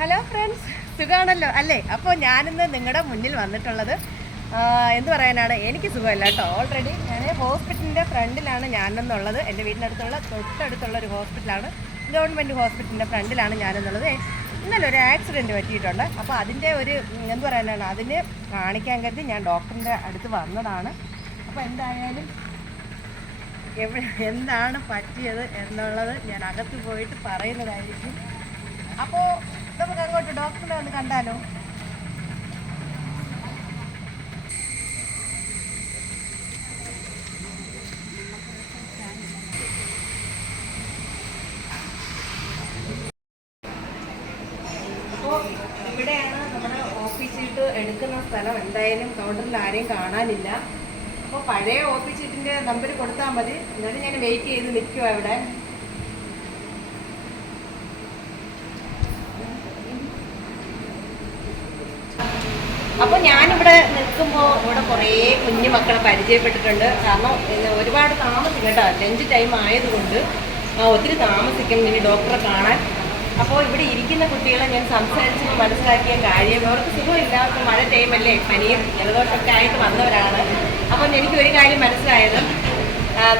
Hello friends, സുഖമാണല്ലോ അല്ലേ? അപ്പോൾ ഞാനിന്ന് നിങ്ങളുടെ മുന്നിൽ വന്നിട്ടുള്ളത് എന്ത് പറയാനാണ്, എനിക്ക് സുഖമല്ല കേട്ടോ. ഓൾറെഡി ഞാൻ ഹോസ്പിറ്റലിൻ്റെ ഫ്രണ്ടിലാണ് ഞാനെന്നുള്ളത്. എൻ്റെ വീടിനടുത്തുള്ള തൊട്ടടുത്തുള്ള ഒരു ഹോസ്പിറ്റലാണ്, ഗവൺമെൻറ് ഹോസ്പിറ്റലിൻ്റെ ഫ്രണ്ടിലാണ് ഞാനെന്നുള്ളത്. ഇന്നലെ ഒരു ആക്സിഡൻറ്റ് പറ്റിയിട്ടുണ്ട്. അപ്പോൾ അതിൻ്റെ ഒരു എന്ത് പറയാനാണ്, അതിന് കാണിക്കാൻ കരുതി ഞാൻ ഡോക്ടറിൻ്റെ അടുത്ത് വന്നതാണ്. അപ്പോൾ എന്തായാലും എന്താണ് പറ്റിയത് എന്നുള്ളത് ഞാൻ അകത്ത് പോയിട്ട് പറയുന്നതായിരിക്കും. അപ്പോൾ നമുക്ക് അങ്ങോട്ട് ഡോക്ടറിനെ ഒന്ന് കണ്ടാലോ? അപ്പോൾ ഇവിടെയാണ് നമ്മുടെ ഓഫീസ് ചീട്ട് എടുക്കുന്ന സ്ഥലം. എന്തായാലും കൗണ്ടറിൽ ആരെയും കാണാനില്ല. അപ്പോൾ പഴയ ഓഫീസ് ചീട്ടിൻ്റെ നമ്പർ കൊടുത്താൽ മതി. എന്നാലും ഞാൻ വെയിറ്റ് ചെയ്ത് നിൽക്കുവാ ഇവിടെ. അപ്പോൾ ഞാനിവിടെ നിൽക്കുമ്പോൾ ഇവിടെ കുറേ കുഞ്ഞു മക്കളെ പരിചയപ്പെട്ടിട്ടുണ്ട്. കാരണം ഒരുപാട് താമസിക്കും കേട്ടോ, ലഞ്ച് ടൈം ആയതുകൊണ്ട് ഒത്തിരി താമസിക്കും ഇനി ഡോക്ടറെ കാണാൻ. അപ്പോൾ ഇവിടെ ഇരിക്കുന്ന കുട്ടികളെ ഞാൻ സംസാരിച്ചപ്പോൾ മനസ്സിലാക്കിയ കാര്യം, അവർക്ക് സുഖമില്ല. ഇപ്പോൾ മഴ ടൈമല്ലേ, പനിയും ജലദോഷമൊക്കെ ആയിട്ട് വന്നവരാണ്. അപ്പോൾ എനിക്കൊരു കാര്യം മനസ്സിലായത്,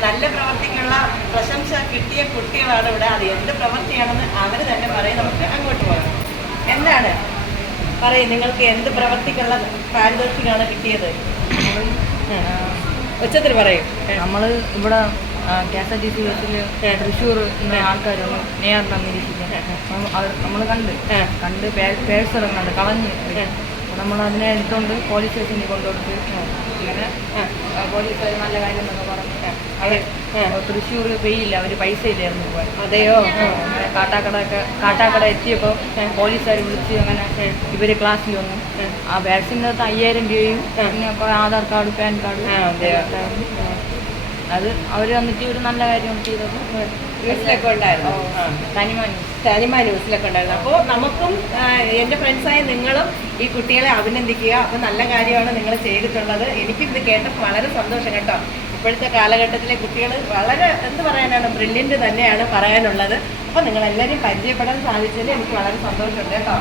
നല്ല പ്രവൃത്തിക്കുള്ള പ്രശംസ കിട്ടിയ കുട്ടികളാണ് ഇവിടെ. അത് എന്ത് പ്രവൃത്തിയാണെന്ന് അവർ തന്നെ പറയും. നമുക്ക് അങ്ങോട്ട് പോകാം. എന്താണ് പറയും, നിങ്ങൾക്ക് എന്ത് പ്രവർത്തിക്കുള്ള പാരിതോഷികമാണ് കിട്ടിയത്? ഉച്ചത്തിൽ പറയും. നമ്മൾ ഇവിടെ KSRTC ബസ്സിൽ തൃശ്ശൂർ ആൾക്കാരൊന്ന് നേരിട്ട് നിരീക്ഷിക്കാൻ നമ്മൾ കണ്ട് പേഴ്സറും കണ്ട് കളഞ്ഞ് നമ്മൾ അതിനെ എടുത്തുകൊണ്ട് പോലീസ് സ്റ്റേഷനിൽ കൊണ്ടുകൊടുത്ത് ഇങ്ങനെ പോലീസുകാർ നല്ല കാര്യം എന്നൊക്കെ പറഞ്ഞിട്ട് അവർ തൃശ്ശൂർ പെയ്യില്ല, അവർ പൈസ ഇല്ലായിരുന്നു പോയി. അതെയോ? കാട്ടാക്കട എത്തിയപ്പോൾ പോലീസുകാർ വിളിച്ച് അങ്ങനെ ഇവർ ക്ലാസ്സിൽ വന്നു. ആ വാക്സിൻ്റെ അകത്ത് 5000 രൂപയും പിന്നെ ആധാർ കാർഡ്, പാൻ കാർഡ് അത് അവർ വന്നിട്ട് ഒരു നല്ല കാര്യം ചെയ്തത്. ന്യൂസിലൊക്കെ ഉണ്ടായിരുന്നു, തനിമ ന്യൂസിലൊക്കെ ഉണ്ടായിരുന്നു. അപ്പോൾ നമുക്കും എൻ്റെ ഫ്രണ്ട്സായ നിങ്ങളും ഈ കുട്ടികളെ അഭിനന്ദിക്കുക. അപ്പോൾ നല്ല കാര്യമാണ് നിങ്ങൾ ചെയ്തിട്ടുള്ളത്. എനിക്കും ഇത് കേട്ടപ്പോൾ വളരെ സന്തോഷം കേട്ടോ. ഇപ്പോഴത്തെ കാലഘട്ടത്തിലെ കുട്ടികൾ വളരെ എന്ത് പറയാനാണ്, ബ്രില്യൻ്റ് തന്നെയാണ് പറയാനുള്ളത്. അപ്പോൾ നിങ്ങളെല്ലാവരും പരിചയപ്പെടാൻ സാധിച്ചതിൽ എനിക്ക് വളരെ സന്തോഷമുണ്ട് കേട്ടോ.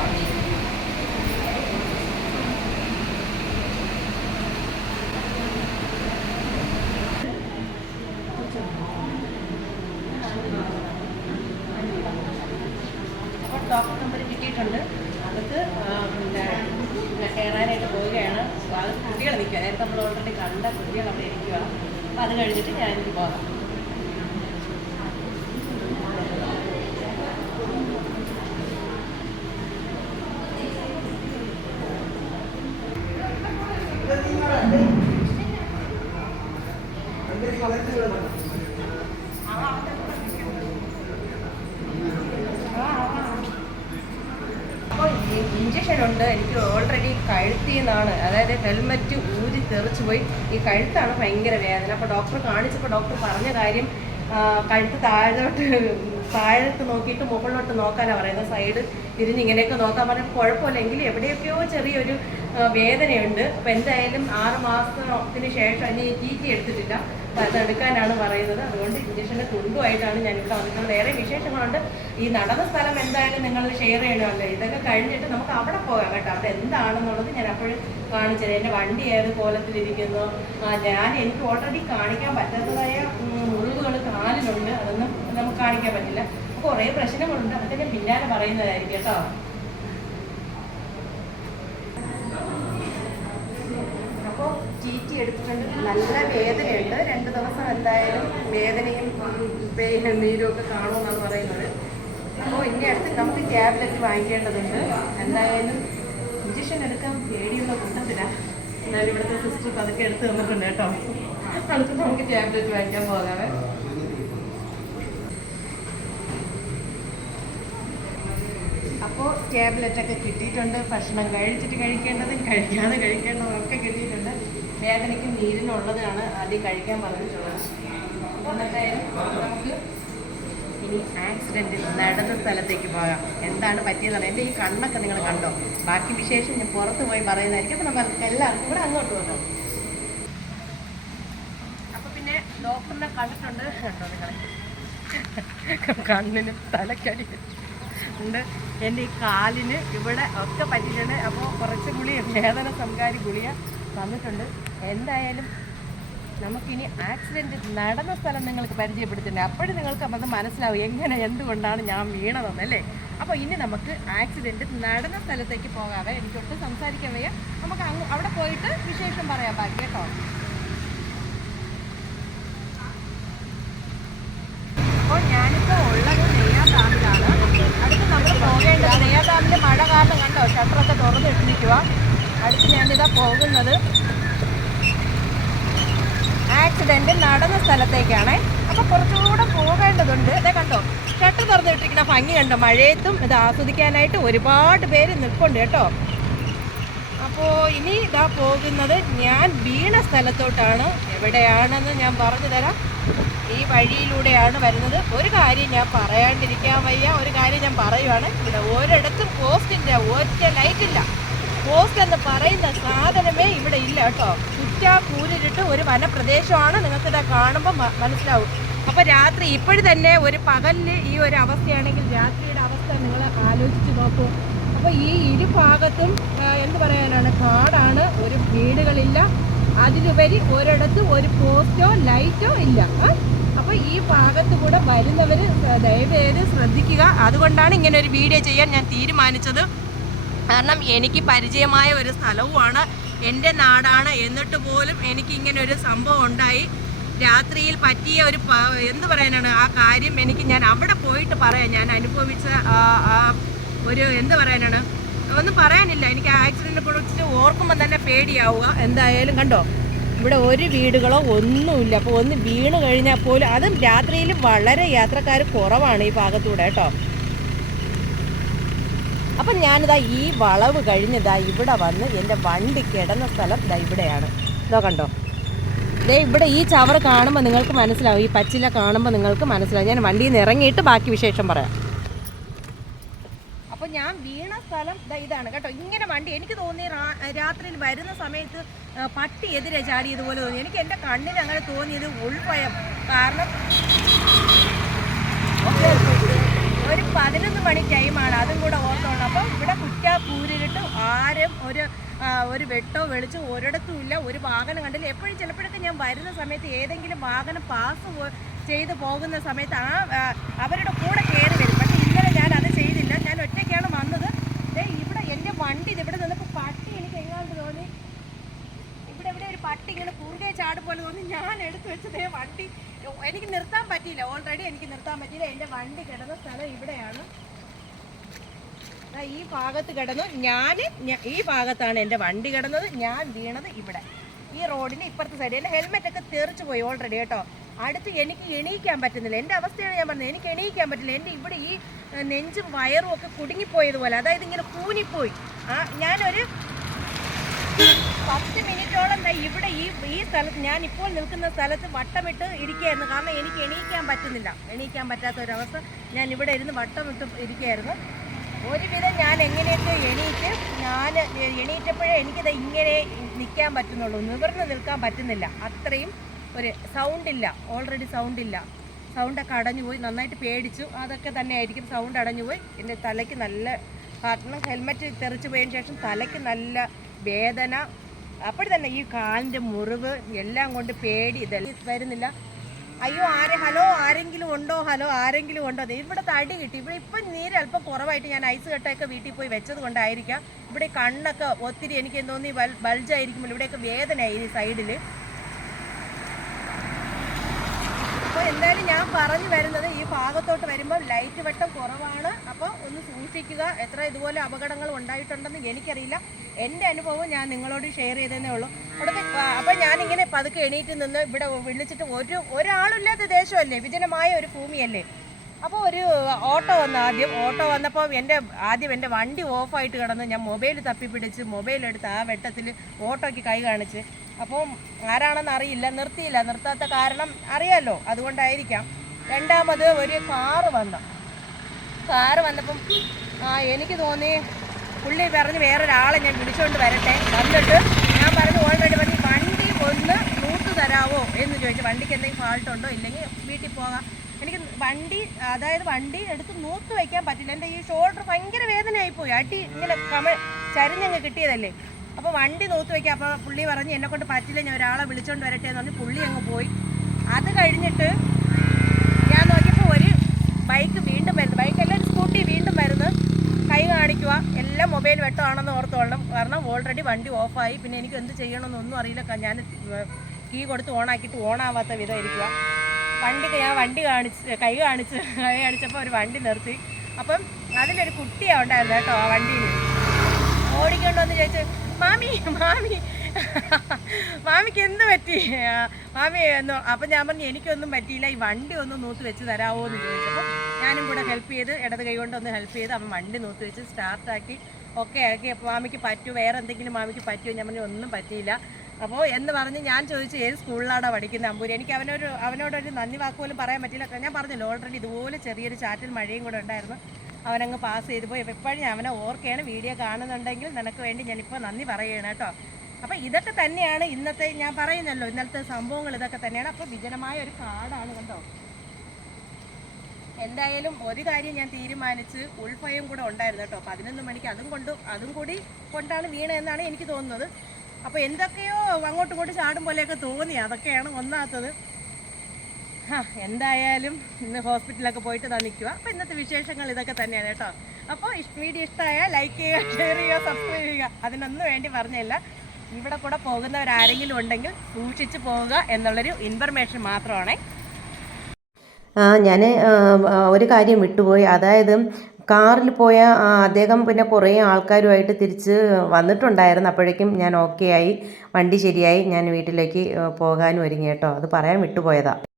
ഡോക്ടർ നമ്പർ കിട്ടിയിട്ടുണ്ട്. അകത്ത് കയറാനായിട്ട് പോവുകയാണ്. അത് കുട്ടികൾ നിൽക്കുക. നേരത്തെ നമ്മൾ ഓൾറെഡി കണ്ട കുട്ടികൾ അവിടെ ഇരിക്കുക. അപ്പോൾ അത് കഴിഞ്ഞിട്ട് ഞാനെനിക്ക് പോകാം. ഇഞ്ചക്ഷൻ ഉണ്ട്. എനിക്ക് ഓൾറെഡി കഴുത്തിൽ നിന്നാണ്, അതായത് ഹെൽമെറ്റ് ഊരി തെറിച്ച് പോയി. ഈ കഴുത്താണ് ഭയങ്കര വേദന. അപ്പോൾ ഡോക്ടറെ കാണിച്ചപ്പോൾ ഡോക്ടർ പറഞ്ഞ കാര്യം, കഴുത്ത് താഴത്ത് നോക്കിയിട്ട് മുകളിലോട്ട് നോക്കാനാണ് പറയുന്നത്. സൈഡ് തിരിഞ്ഞ് ഇങ്ങനെയൊക്കെ നോക്കാൻ പറഞ്ഞാൽ കുഴപ്പമില്ല, എങ്കിലും എവിടെയൊക്കെയോ ചെറിയൊരു വേദനയുണ്ട്. അപ്പോൾ എന്തായാലും 6 മാസത്തിന് ശേഷം ഇനി TT എടുത്തിട്ടില്ല, അപ്പോൾ അതെടുക്കാനാണ് പറയുന്നത്. അതുകൊണ്ട് ഇഞ്ചക്ഷൻ്റെ തുണ്ടുമായിട്ടാണ് ഞാനിവിടെ വന്നിട്ടുള്ളത്. വേറെ വിശേഷങ്ങളുണ്ട്. ഈ നടന്ന സ്ഥലം എന്തായാലും നിങ്ങൾ ഷെയർ ചെയ്യണമല്ലോ. ഇതൊക്കെ കഴിഞ്ഞിട്ട് നമുക്ക് അവിടെ പോകാം കേട്ടോ. അവിടെ എന്താണെന്നുള്ളത് ഞാൻ അപ്പോഴും കാണിച്ചത്. എൻ്റെ വണ്ടി ഏത് കോലത്തിലിരിക്കുന്നു, എനിക്ക് ഓൾറെഡി കാണിക്കാൻ പറ്റാത്തതായ മുറിവുകൾ കാലിലുണ്ട്. അതൊന്നും നമുക്ക് കാണിക്കാൻ പറ്റില്ല. അപ്പോൾ കുറേ പ്രശ്നങ്ങളുണ്ട്. അതൊക്കെ ഞാൻ പിന്നാലെ പറയുന്നതായിരിക്കും കേട്ടോ. അപ്പോൾ TT എടുത്തിട്ടുണ്ട്. നല്ല വേദനയുണ്ട്. 2 ദിവസം എന്തായാലും വേദനയും നീരും ഒക്കെ കാണുമെന്നാണ് പറയുന്നത്. അപ്പോൾ ഇനി അടുത്ത് നമുക്ക് ടാബ്ലറ്റ് വാങ്ങിക്കേണ്ടതുണ്ട്. എന്തായാലും ഇഞ്ചക്ഷൻ എടുക്കാൻ പേടിയുള്ള കൂട്ടത്തിലാണ്. എന്നാലും ഇവിടുത്തെ സിസ്റ്റർ അതൊക്കെ എടുത്ത് തന്നിട്ടുണ്ട് കേട്ടോ. അടുത്ത് നമുക്ക് ടാബ്ലറ്റ് വാങ്ങിക്കാൻ പോകാമേ. അപ്പോൾ ടാബ്ലറ്റൊക്കെ കിട്ടിയിട്ടുണ്ട്. ഭക്ഷണം കഴിക്കേണ്ടതും കഴിക്കാതെ കഴിക്കേണ്ടതും ഒക്കെ കിട്ടിയിട്ടുണ്ട്. വേദനയ്ക്കും നീരിനും ഉള്ളതാണ് ആദ്യം കഴിക്കാൻ പറഞ്ഞിട്ടുള്ളത്. എന്തായാലും നമുക്ക് ഇനി ആക്സിഡൻറ്റ് നടന്ന സ്ഥലത്തേക്ക് പോകാം. എന്താണ് പറ്റിയതാണ്, എൻ്റെ ഈ കണ്ണൊക്കെ നിങ്ങൾ കണ്ടോ? ബാക്കി വിശേഷം ഞാൻ പുറത്ത് പോയി പറയുന്നതായിരിക്കും. അപ്പോൾ നമുക്ക് എല്ലാവർക്കും കൂടെ അങ്ങോട്ട് പോകാം. അപ്പോൾ പിന്നെ ഡോക്ടറിനെ കണ്ടിട്ടുണ്ട് കേട്ടോ. നിങ്ങൾ കണ്ണിന് തലക്കടി ഉണ്ട്. എൻ്റെ ഈ കാലിന് ഇവിടെ ഒക്കെ പറ്റിയിട്ടുണ്ട്. അപ്പോൾ കുറച്ച് ഗുളിക വേദന സംഹാരി ഗുളിക തന്നിട്ടുണ്ട്. എന്തായാലും നമുക്കിനി ആക്സിഡൻറ്റ് നടന്ന സ്ഥലം നിങ്ങൾക്ക് പരിചയപ്പെടുത്തുന്നുണ്ട്. അപ്പോഴും നിങ്ങൾക്ക് അത് മനസ്സിലാവും എങ്ങനെ എന്തുകൊണ്ടാണ് ഞാൻ വീണതെന്നല്ലേ. അപ്പോൾ ഇനി നമുക്ക് ആക്സിഡൻറ്റ് നടന്ന സ്ഥലത്തേക്ക് പോകാതെ എനിക്കൊട്ടും സംസാരിക്കാൻ വയ്യ. നമുക്ക് അവിടെ പോയിട്ട് വിശേഷം പറയാം ബാക്കി കേട്ടോ. അപ്പോൾ ഞാനിപ്പോൾ ഉള്ളത് നെയ്യാർ ഡാമിലാണ്. അടുത്ത് നമ്മൾ പോകേണ്ടത് നെയ്യാർ ഡാമിൻ്റെ മഴ കാരണം കണ്ടോ ഷട്ടറൊക്കെ തുറന്നിട്ടിരിക്കുക. അടുത്ത് ഞാനിതാ പോകുന്നത് ആക്സിഡൻറ്റ് നടന്ന സ്ഥലത്തേക്കാണ്. അപ്പോൾ കുറച്ചുകൂടെ പോകേണ്ടതുണ്ട്. ഇതേ കണ്ടോ ഷട്ടർ തുറന്നിട്ടിരിക്കുന്ന ഭംഗി കണ്ടോ. മഴയത്തും ഇത് ആസ്വദിക്കാനായിട്ട് ഒരുപാട് പേര് നിൽപ്പുണ്ട് കേട്ടോ. അപ്പോൾ ഇനി ഇതാ പോകുന്നത് ഞാൻ വീണ സ്ഥലത്തോട്ടാണ്. എവിടെയാണെന്ന് ഞാൻ പറഞ്ഞു തരാം. ഈ വഴിയിലൂടെയാണ് വരുന്നത്. ഒരു കാര്യം ഞാൻ പറയാണ്ടിരിക്കാൻ വയ്യ, ഒരു കാര്യം ഞാൻ പറയുവാണ്. ഇവിടെ ഒരിടത്തും പോസ്റ്റിൻ്റെ ഒറ്റ ലൈറ്റില്ല. പോസ്റ്റ് എന്ന് പറയുന്ന സാധനമേ ഇവിടെ ഇല്ല കേട്ടോ. കൂരിട്ട് ഒരു വനപ്രദേശമാണ്. നിങ്ങൾക്കിത് കാണുമ്പോൾ മനസ്സിലാവും. അപ്പോൾ രാത്രി ഇപ്പോഴും തന്നെ ഒരു പകലിൽ ഈ ഒരു അവസ്ഥയാണെങ്കിൽ രാത്രിയുടെ അവസ്ഥ നിങ്ങൾ ആലോചിച്ച് നോക്കൂ. അപ്പോൾ ഈ ഇരുഭാഗത്തും എന്ത് പറയാനാണ്, കാടാണ്, ഒരു വീടുകളില്ല, അതിലുപരി ഒരിടത്തും ഒരു പോസ്റ്റോ ലൈറ്റോ ഇല്ല. അപ്പോൾ ഈ ഭാഗത്ത് കൂടെ വരുന്നവർ ദയവേത് ശ്രദ്ധിക്കുക. അതുകൊണ്ടാണ് ഇങ്ങനെ ഒരു വീഡിയോ ചെയ്യാൻ ഞാൻ തീരുമാനിച്ചത്. കാരണം എനിക്ക് പരിചയമായ ഒരു സ്ഥലവുമാണ്, എൻ്റെ നാടാണ്. എന്നിട്ട് പോലും എനിക്കിങ്ങനെ ഒരു സംഭവം ഉണ്ടായി. രാത്രിയിൽ പറ്റിയ ഒരു എന്ത് പറയാനാണ് ആ കാര്യം ഞാൻ അവിടെ പോയിട്ട് പറയാം. ഞാൻ അനുഭവിച്ച ഒരു എന്ത് പറയാനാണ് ഒന്നും പറയാനില്ല. എനിക്ക് ആക്സിഡൻറ്റിനെ കുറിച്ച് ഓർക്കുമ്പോൾ തന്നെ പേടിയാവുക. എന്തായാലും കണ്ടോ ഇവിടെ ഒരു വീടുകളോ ഒന്നുമില്ല. അപ്പോൾ ഒന്ന് വീണ് കഴിഞ്ഞാൽ പോലും അതും രാത്രിയിൽ വളരെ യാത്രക്കാർ കുറവാണ് ഈ ഭാഗത്തൂടെ കേട്ടോ. അപ്പം ഞാനിതാ ഈ വളവ് കഴിഞ്ഞതാ ഇവിടെ വന്ന് എൻ്റെ വണ്ടി കിടന്ന സ്ഥലം ഇതാ ഇവിടെയാണ്. ഇതോ കണ്ടോ, ദേ ഇവിടെ ഈ ചവർ കാണുമ്പോൾ നിങ്ങൾക്ക് മനസ്സിലാവും, ഈ പച്ചില കാണുമ്പോൾ നിങ്ങൾക്ക് മനസ്സിലാവും. ഞാൻ വണ്ടിയിൽ നിന്ന് ഇറങ്ങിയിട്ട് ബാക്കി വിശേഷം പറയാം. അപ്പോൾ ഞാൻ വീണ സ്ഥലം ഇതാണ് കേട്ടോ. ഇങ്ങനെ വണ്ടി എനിക്ക് തോന്നി രാത്രിയിൽ വരുന്ന സമയത്ത് പട്ടി എതിരെ ചാടിയതുപോലെ തോന്നി. എനിക്ക് എൻ്റെ കണ്ണിന് അങ്ങനെ തോന്നിയത് ഉൾഭയം. കാരണം ഒരു 11 മണി ടൈമാണ്, അതും കൂടെ ഓർത്തോണം. അപ്പം ഇവിടെ കൂരിട്ട് ആരും ഒരു വെട്ടോ വെളിച്ചോ ഒരിടത്തും ഇല്ല. ഒരു വാഹനം കണ്ടില്ല. എപ്പോഴും ചിലപ്പോഴൊക്കെ ഞാൻ വരുന്ന സമയത്ത് ഏതെങ്കിലും വാഹനം പാസ് ചെയ്ത് പോകുന്ന സമയത്ത് അവരുടെ കൂടെ കയറി വരും. പക്ഷേ ഇന്നലെ ഞാൻ അത് ചെയ്തില്ല. ഞാൻ ഒറ്റയ്ക്കാണ് വന്നത്. ഇവിടെ എൻ്റെ വണ്ടി ഇവിടെ നിന്നപ്പോൾ പട്ടി എനിക്ക് എങ്ങാണ്ട് തോന്നി. ഇവിടെ ഒരു പട്ടി ഇങ്ങനെ കുറുകെ ചാടും പോലെ തോന്നി. ഞാൻ എടുത്തു വെച്ചതേ വണ്ടി എനിക്ക് നിർത്താൻ പറ്റിയില്ല. ഓൾറെഡി എനിക്ക് നിർത്താൻ പറ്റിയില്ല. എൻ്റെ വണ്ടി കിടന്ന സ്ഥലം ഇവിടെയാണ്. ഈ ഭാഗത്ത് കിടന്നു. ഈ ഭാഗത്താണ് എൻ്റെ വണ്ടി കിടന്നത്. ഞാൻ വീണത് ഇവിടെ ഈ റോഡിന് ഇപ്പുറത്തെ സൈഡ്. എൻ്റെ ഹെൽമെറ്റൊക്കെ തെറിച്ചു പോയി ഓൾറെഡി കേട്ടോ. അടുത്ത് എനിക്ക് എണീക്കാൻ പറ്റുന്നില്ല. എൻ്റെ അവസ്ഥയാണ് ഞാൻ പറഞ്ഞത്. എനിക്ക് എണീക്കാൻ പറ്റില്ല. എൻ്റെ ഇവിടെ ഈ നെഞ്ചും വയറും ഒക്കെ കുടുങ്ങിപ്പോയതുപോലെ, അതായത് ഇങ്ങനെ കൂനിപ്പോയി. ഞാനൊരു 10 മിനിറ്റോളം ഇവിടെ ഈ സ്ഥലത്ത് ഞാൻ ഇപ്പോൾ നിൽക്കുന്ന സ്ഥലത്ത് വട്ടമിട്ട് ഇരിക്കുകയായിരുന്നു. കാരണം എനിക്ക് എണീക്കാൻ പറ്റാത്ത ഒരവസ്ഥ. ഞാൻ ഇവിടെ ഇരുന്ന് വട്ടമിട്ട് ഇരിക്കുകയായിരുന്നു. ഒരുവിധം ഞാൻ എങ്ങനെയൊക്കെ എണീറ്റപ്പോഴേ എനിക്കിത് ഇങ്ങനെ നിൽക്കാൻ പറ്റുന്നുള്ളൂ. നിവർന്ന് നിൽക്കാൻ പറ്റുന്നില്ല. അത്രയും ഒരു സൗണ്ടില്ല. ഓൾറെഡി സൗണ്ടൊക്കെ അടഞ്ഞുപോയി. നന്നായിട്ട് പേടിച്ചു. അതൊക്കെ തന്നെ ആയിരിക്കും. സൗണ്ട് അടഞ്ഞുപോയി. എൻ്റെ തലയ്ക്ക് നല്ല കാരണം ഹെൽമെറ്റ് തെറിച്ചു പോയതിന് ശേഷം തലയ്ക്ക് നല്ല വേദന. അപ്പോൾ തന്നെ ഈ കാലിൻ്റെ മുറിവ് എല്ലാം കൊണ്ട് പേടി ഇതെല്ലാം വരുന്നില്ല. അയ്യോ ആരെങ്കിലും ഉണ്ടോ ഇവിടെ തടി കിട്ടി. ഇവിടെ ഇപ്പം നീര് അല്പം കുറവായിട്ട് ഞാൻ ഐസ് കട്ടയൊക്കെ വീട്ടിൽ പോയി വെച്ചത് കൊണ്ടായിരിക്കാം. ഇവിടെ കണ്ണൊക്കെ ഒത്തിരി എനിക്ക് തോന്നി ബൾജായിരിക്കുമ്പോൾ ഇവിടെയൊക്കെ വേദനയായി ഈ സൈഡിൽ. അപ്പോൾ എന്തായാലും ഞാൻ പറഞ്ഞു വരുന്നത് ഈ ഭാഗത്തോട്ട് വരുമ്പോൾ ലൈറ്റ് വെട്ടം കുറവാണ്. അപ്പോൾ ഒന്ന് സൂക്ഷിക്കുക. എത്ര ഇതുപോലെ അപകടങ്ങൾ ഉണ്ടായിട്ടുണ്ടെന്ന് എനിക്കറിയില്ല. എൻ്റെ അനുഭവം ഞാൻ നിങ്ങളോട് ഷെയർ ചെയ്തതേ ഉള്ളൂ. അപ്പോൾ ഞാനിങ്ങനെ പതുക്കെ എണീറ്റ് നിന്ന് ഇവിടെ വിളിച്ചിട്ട് ഒരാളില്ലാത്ത ദേശമല്ലേ, വിജനമായ ഒരു ഭൂമിയല്ലേ. അപ്പോൾ ഒരു ഓട്ടോ വന്നപ്പോൾ എൻ്റെ വണ്ടി ഓഫായിട്ട് കിടന്ന് ഞാൻ മൊബൈൽ തപ്പിപ്പിടിച്ച് മൊബൈലെടുത്ത് ആ വെട്ടത്തിൽ ഓട്ടോയ്ക്ക് കൈ കാണിച്ച്. അപ്പോൾ ആരാണെന്ന് അറിയില്ല, നിർത്താത്ത കാരണം അറിയാമല്ലോ, അതുകൊണ്ടായിരിക്കാം. രണ്ടാമത് ഒരു കാറ് വന്നപ്പം എനിക്ക് തോന്നി പുള്ളി പറഞ്ഞ് വേറൊരാളെ ഞാൻ വിളിച്ചുകൊണ്ട് വരട്ടെ. വന്നിട്ട് ഞാൻ പറഞ്ഞു ഓൾറെഡി വണ്ടി ഒന്ന് നൂട്ട് തരാമോ എന്ന് ചോദിച്ചു. വണ്ടിക്ക് എന്തെങ്കിലും ഫാൾട്ടുണ്ടോ, ഇല്ലെങ്കിൽ വീട്ടിൽ പോകാം. എനിക്ക് വണ്ടി, അതായത് വണ്ടി എടുത്ത് നൂത്ത് വയ്ക്കാൻ പറ്റില്ല. എൻ്റെ ഈ ഷോൾഡർ ഭയങ്കര വേദനയായിപ്പോയി. അടി ഇങ്ങനെ ചരിഞ്ഞങ്ങ് കിട്ടിയതല്ലേ. അപ്പോൾ വണ്ടി നൂത്ത് വയ്ക്കാം. അപ്പോൾ പുള്ളി പറഞ്ഞ് എന്നെ കൊണ്ട് പറ്റില്ല, ഞാൻ ഒരാളെ വിളിച്ചോണ്ട് വരട്ടെ എന്ന് പറഞ്ഞ് പുള്ളി അങ്ങ് പോയി. അത് കഴിഞ്ഞിട്ട് ഞാൻ നോക്കിയപ്പോൾ ഒരു ബൈക്ക് വീണ്ടും വരുന്നു, ബൈക്കല്ല ഒരു സ്കൂട്ടി വീണ്ടും വരുന്നു, കൈ കാണിക്കുക, എല്ലാം മൊബൈൽ വെട്ടമാണെന്ന് ഓർത്തോളണം. കാരണം ഓൾറെഡി വണ്ടി ഓഫായി. പിന്നെ എനിക്ക് എന്ത് ചെയ്യണമെന്നൊന്നും അറിയില്ല. ഞാൻ കീ കൊടുത്ത് ഓണാക്കിയിട്ട് ഓണാവാത്ത വിധം ഇരിക്കുക. ഞാൻ വണ്ടി കൈ കാണിച്ചപ്പോൾ ഒരു വണ്ടി നിർത്തി. അപ്പം അതിലൊരു കുട്ടിയാണ് ഉണ്ടായിരുന്നു കേട്ടോ. ആ വണ്ടിയിൽ ഓടിക്കൊണ്ടുവന്ന് ചോദിച്ചു, മാമിക്ക് എന്ത് പറ്റി മാമി എന്ന്. അപ്പം ഞാൻ പറഞ്ഞു എനിക്കൊന്നും പറ്റിയില്ല, ഈ വണ്ടി ഒന്ന് നൂത്ത് വെച്ച് തരാമോ എന്ന് ചോദിച്ചപ്പോൾ ഞാനും കൂടെ ഹെൽപ്പ് ചെയ്ത്, ഇടത് കൈ കൊണ്ട് ഒന്ന് ഹെൽപ്പ് ചെയ്ത് അവൻ വണ്ടി നൂത്ത് വെച്ച് സ്റ്റാർട്ടാക്കി ഓക്കെ ആക്കി. അപ്പോൾ മാമിക്ക് പറ്റുമോ, വേറെ എന്തെങ്കിലും മാമിക്ക് പറ്റുമോ? ഞാൻ പറഞ്ഞു ഒന്നും പറ്റിയില്ല. അപ്പോൾ എന്ന് പറഞ്ഞ് ഞാൻ ചോദിച്ചു ഏത് സ്കൂളിലാണോ പഠിക്കുന്നത് അമ്പൂരി. എനിക്ക് അവനോടൊരു നന്ദി വാക്ക് പോലും പറയാൻ പറ്റില്ല. ഞാൻ പറഞ്ഞല്ലോ ഓൾറെഡി ഇതുപോലെ ചെറിയൊരു ചാറ്റൽ മഴയും കൂടെ ഉണ്ടായിരുന്നു. അവനങ്ങ് പാസ് ചെയ്ത് പോയി. എപ്പോഴും ഞാൻ അവനെ ഓർക്കുകയാണ്. വീഡിയോ കാണുന്നുണ്ടെങ്കിൽ നിനക്ക് വേണ്ടി ഞാനിപ്പോൾ നന്ദി പറയുകയാണ് കേട്ടോ. അപ്പോൾ ഇതൊക്കെ തന്നെയാണ് ഇന്നത്തെ, ഞാൻ പറയുന്നല്ലോ ഇന്നലത്തെ സംഭവങ്ങൾ ഇതൊക്കെ തന്നെയാണ്. അപ്പോൾ വിജനമായ ഒരു കാടാണ് കണ്ടോ. എന്തായാലും ഒരു കാര്യം ഞാൻ തീരുമാനിച്ച്, ഉൾഭയം കൂടെ ഉണ്ടായിരുന്നു കേട്ടോ. 11 മണിക്ക് അതും കൂടി കൊണ്ടാണ് വീണതെന്നാണ് എനിക്ക് തോന്നുന്നത്. അപ്പോൾ എന്തൊക്കെയോ അങ്ങോട്ടും ഇങ്ങോട്ടും ചാടും പോലെയൊക്കെ തോന്നി. അതൊക്കെയാണ് ഒന്നാത്തത്. എന്തായാലും ഇന്ന് ഹോസ്പിറ്റലൊക്കെ പോയിട്ട് നിൽക്കുക. അപ്പോൾ ഇന്നത്തെ വിശേഷങ്ങൾ ഇതൊക്കെ തന്നെയാണ് കേട്ടോ. അപ്പോൾ വീഡിയോ ഇഷ്ടമായാൽ ലൈക്ക് ചെയ്യുക, ഷെയർ ചെയ്യുക, സബ്സ്ക്രൈബ് ചെയ്യുക. അതിനൊന്നും വേണ്ടി പറഞ്ഞില്ല. ഇവിടെ കൂടെ പോകുന്നവരാരെങ്കിലും ഉണ്ടെങ്കിൽ സൂക്ഷിച്ച് പോവുക എന്നുള്ളൊരു ഇൻഫർമേഷൻ മാത്രമാണേ. ഞാൻ ഒരു കാര്യം വിട്ടുപോയി. അതായത് കാറിൽ പോയ അദ്ദേഹം പിന്നെ കുറേ ആൾക്കാരുമായിട്ട് തിരിച്ച് വന്നിട്ടുണ്ടായിരുന്നു. അപ്പോഴേക്കും ഞാൻ ഓക്കെ ആയി, വണ്ടി ശരിയായി, ഞാൻ വീട്ടിലേക്ക് പോകാനും ഒരുങ്ങി കേട്ടോ. അത് പറയാൻ വിട്ടുപോയതാണ്.